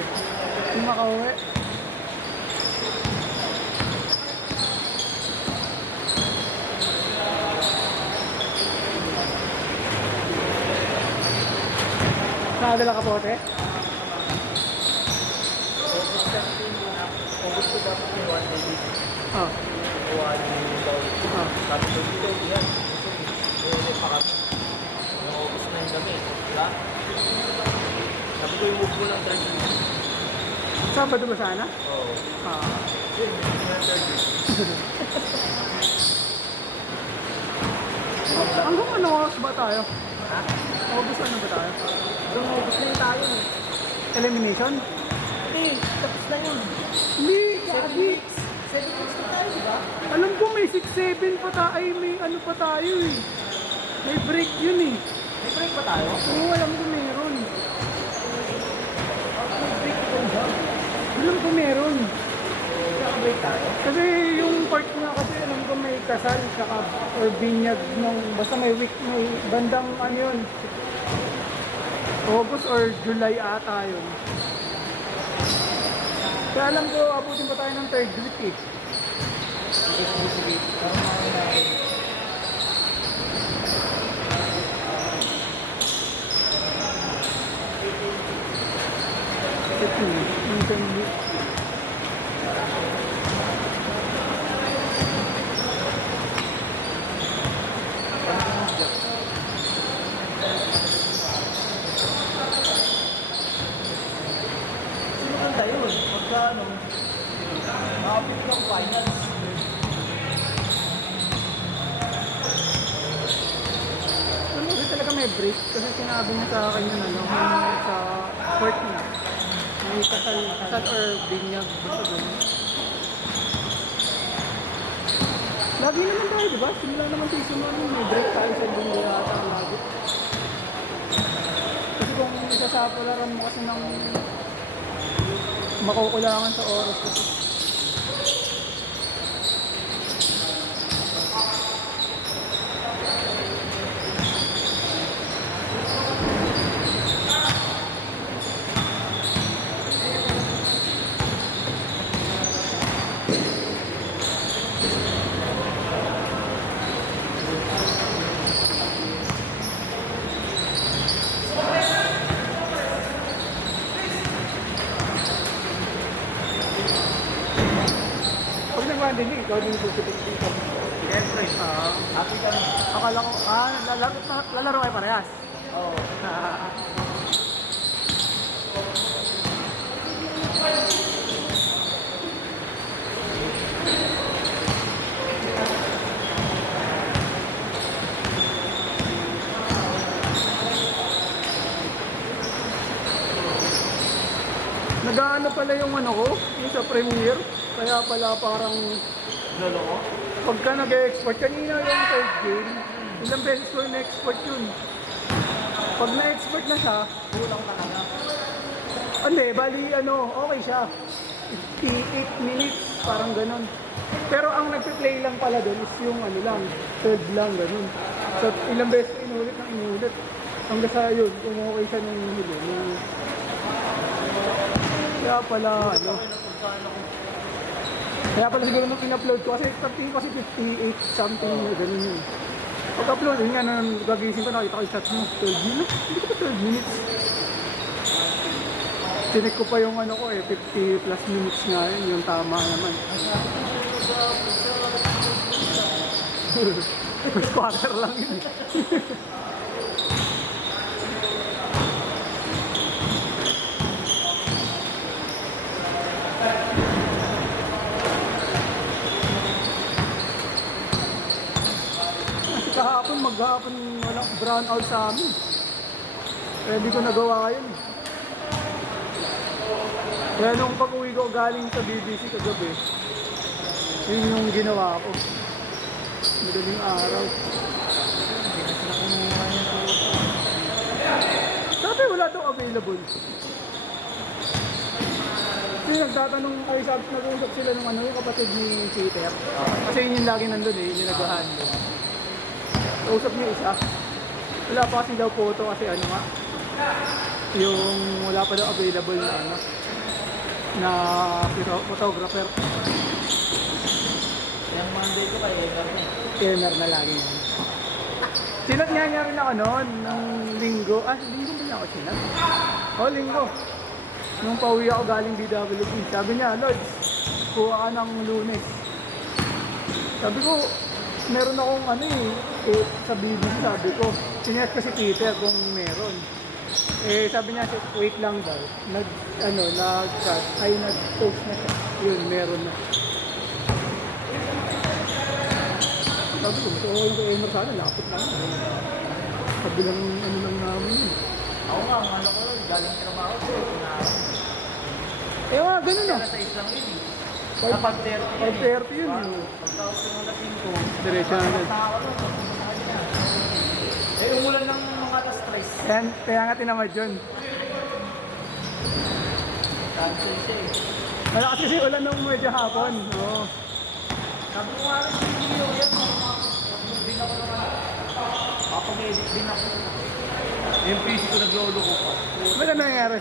Hindi makauwi. Nakadala ka pote? August 17 muna. August ko dapat yung 1 day visit. Oh. 1 daw. Oh. Sabi ko dito, yan. Ulit pa kami. Yung August 9 kami. Wala. Sabi ko yung move ko ng 3 weeks. Sabado ba sana? Oo. Ah. Yun, yung 3 weeks. Hanggang ano oras ba tayo? Ha? August ano ba tayo? Hanggang August 9 tayo. Elimination? Hindi, tapos na yun. Hindi, 7 gagi. weeks. 7 weeks na tayo, di ba? Alam ko may 6-7 pa tayo, ay may ano pa tayo eh. May break yun eh. May break pa tayo? Oo, alam ko meron. May break pa ba? Alam ko meron. Naka-break tayo? Kasi yung part nga kasi alam ko may kasal saka or binyag ng basta may week may bandang ano yun. August or July ata yun. Kaya alam ko abutin pa tayo ng third week eh. Sige, sige, sige. Parang mga natin. Ito yung third week. Sino kanta yun? Pagka ano, nakapit ng finals. Ano kasi talaga may break kasi sinabi niya sa akin yun ano yung sa court niya. May kasal or binyag basta ganun. Lagi naman tayo, di ba? Simula naman season 1, may break tayo sa linggo yata lagi. Kasi kung isasapularan mo kasi ng makukulangan sa oras kasi. Pag nag-wanding, ikaw din susupit dito. Siyempre. Happy kami. Akala ko, lalaro kayo parehas. Oo. Nag-ano pala yung ano ko, yung sa premiere. Kaya pala parang Lolo ko? pagka nag-export, kanina yung third game, ilang beses ko na-export yun. Pag na-export na siya, Kulang talaga. hindi, bali ano, okay siya. 58 minutes, parang ganun. Pero ang nagpe-play lang pala doon is yung ano lang, third lang, ganun. So ilang beses ko inulit ng inulit. Hanggang sa yun, kung okay siya nung huli. Kaya pala, ano, kaya pala siguro nung in-upload ko, kasi starting kasi 58 something, ganun yun. Pag-upload, yun nga, nang gagising ko, nakita ko yung chat mo, 12 minutes, hindi ko pa 12 minutes. Tinik ko pa yung ano ko eh, 50 plus minutes nga yun, yung tama naman. First quarter lang yun eh. Kasi kahapon, maghapon, walang brown out sa amin. Kaya di ko nagawa yun. Kaya nung pag-uwi ko galing sa BBC kagabi, yun yung ginawa ko. Madaling araw. Sabi wala daw available. Kasi nagtatanong, ay sabi, nag-uusap sila ng ano, yung kapatid ni Peter. Kasi yun yung lagi nandun eh, yun yung nag-handle. Kausap niya isa. Wala pa kasi daw photo kasi ano nga, yung wala pa daw available na ano. na photographer. Yung Monday ko kay Edgar na. Tenor na lagi yan. Sinat niya rin ako noon, nung linggo. Linggo ba niya ako sinat? Linggo. Nung pauwi ako galing DWP, sabi niya, Lods, kuha ka ng Lunes. Sabi ko, meron akong sa BBC, sabi ko. Sinat ko si Peter kung meron. Sabi niya, wait lang daw. Nag-chat, nag-post na siya. Yun, meron na. Sabi ko, gusto ko yung kay sana, lapit lang. Sabi lang, lang namin yun. Ako nga, ang ko yun, galing trabaho ko. Ganun na. Sa isang yun eh. 5:30 yun. Pagkaupo ng lasing ko, Diretso na agad. umulan ng mga alas 3. Kaya nga tinamad yun. Cancel siya eh. Malakas kasi ulan nung medyo hapon. Oo. Sabi ko nga rin sa video, yan. Din ako naman. Kapag-edit din ako. Yung PC ko naglolo ko pa. Ba't ano nangyari?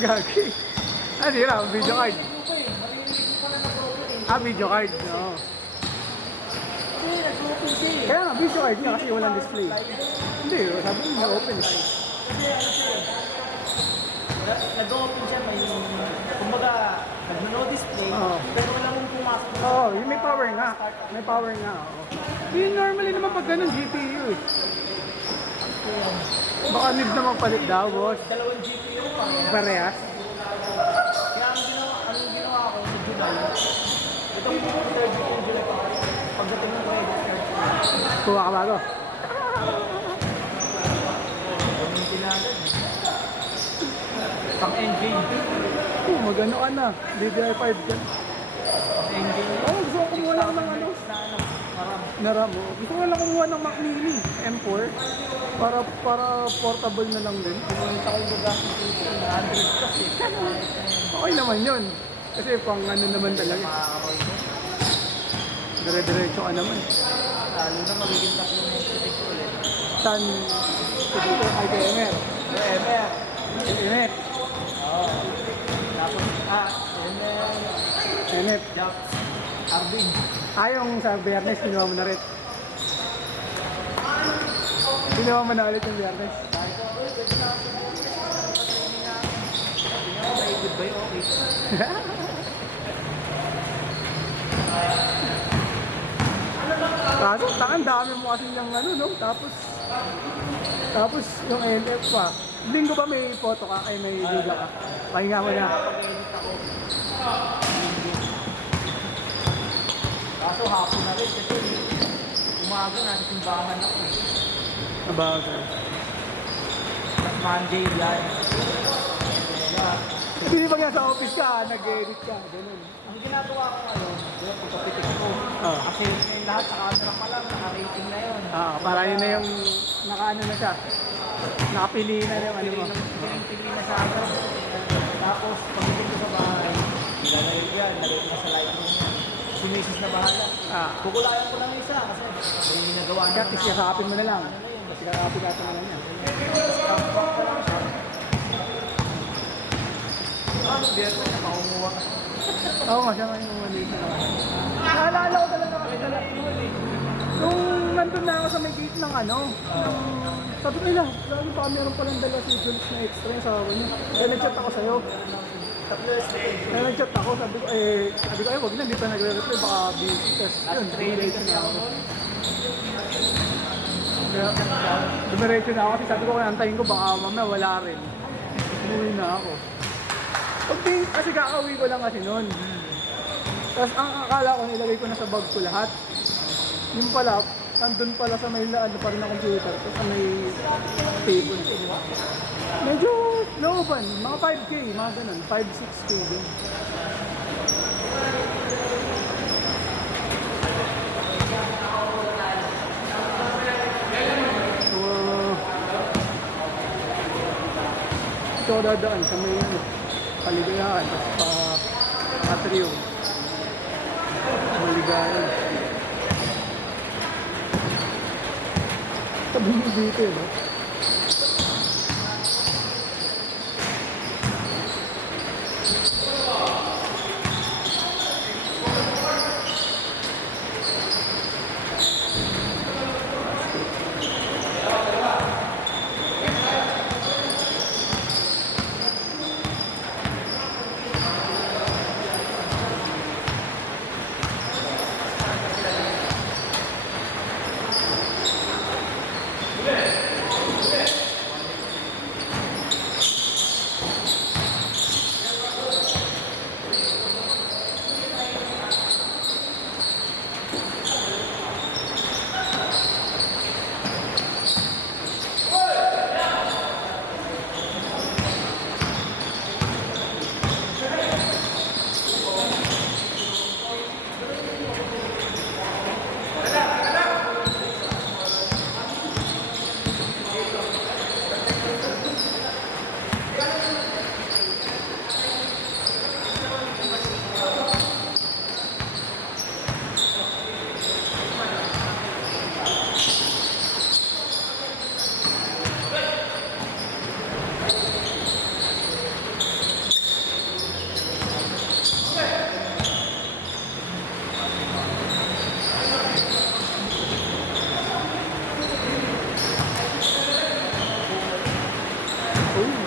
Gagi. Sira, video card. Video card. Oo. Kaya nga, video card niya kasi walang display. Hindi, sabi mo na-open. Nag-open siya, kumbaga, nag-no display, pero wala mong pumasok. Yung may power nga. May power nga, oo. Yun normally naman pag ganun GPU eh. Baka need na magpalit daw, boss. Dalawang GPU pa. Parehas. Kaya anong ginawa ko sa July, itong 3rd of July pa, pagdating ng credit card. Kuha ka bago. Yung tinagad. Pang-engine. Magano ka na. DDR5 dyan. Pang-engine. Gusto ko kumuha lang ng Naram. Gusto ko lang kumuha ng Mac Mini M4 para portable na lang din. Ang takal ko gastos dito, 100 kasi. Okay naman yun. Kasi pang naman talaga. Makakaroy ko. Dire-diretso ka naman. Lalo na magiging tatlo na yung titik ulit. San? Dito ay kay Emer. Emer. Emer. Oo. Tapos, Emer. Jack. Arvin. Yung sa Biyernes, kinuha mo na rin. Kinuha mo na ulit yung Biyernes. Sabi ko, pwede na ako. Sabi nga, may goodbye, okay. Kaso, ang dami mo kasi yung no? Tapos yung NF pa. Linggo ba may photo ka? Ay, may video ka? Pahinga mo na. Pag-edit ako. Kaso hapon na rin kasi umaga nasa simbahan ako eh. Nabagay. At Monday yan. Hindi ba nga sa office ka, nag-edit ka, ganun. Ang ginagawa ko yung pagkapitik ko. Kasi lahat sa camera pa lang, naka-rating na yun. Para yun na yung nakaano na siya. Nakapili na yung ano mo. Pinipili na sa akin. Tapos, pagdating ko sa bahay, nilagay ko yan, nilagay ko sa lightroom yan. Si Mrs. na bahala. Kukulayan ko lang yung isa kasi may ginagawa na. Kaya sikakapin mo na lang. Sikakapin ka na lang yan. Biyernes na makumuha ka. Oo nga, siya nga yung maliit. Naalala ko talaga kasi talaga. Nung nandun na ako sa may gate ng sabi ko lang, lagi baka meron palang dala si Jules na extra yung sabi niya. Kaya nag-chat ako sa'yo. Kaya nag-chat ako, sabi ko, wag na, hindi pa nagre-reply, baka busy. Tapos yun, dumiretso na ako. Kaya, dumiretso na ako kasi sabi ko, kaya antayin ko, baka mamaya wala rin. Umuwi na ako. Kasi kakauwi ko lang kasi noon. Tapos ang akala ko, nilagay ko na sa bag ko lahat. Yung pala, nandun pala sa may pa rin na computer. Tapos sa may table. Medyo looban, mga 5K, mga ganun. 5-6K din. So, ito dadaan sa may Kaligayahan, tapos Atrium. Maligayan. Sabi mo dito, no? Uy,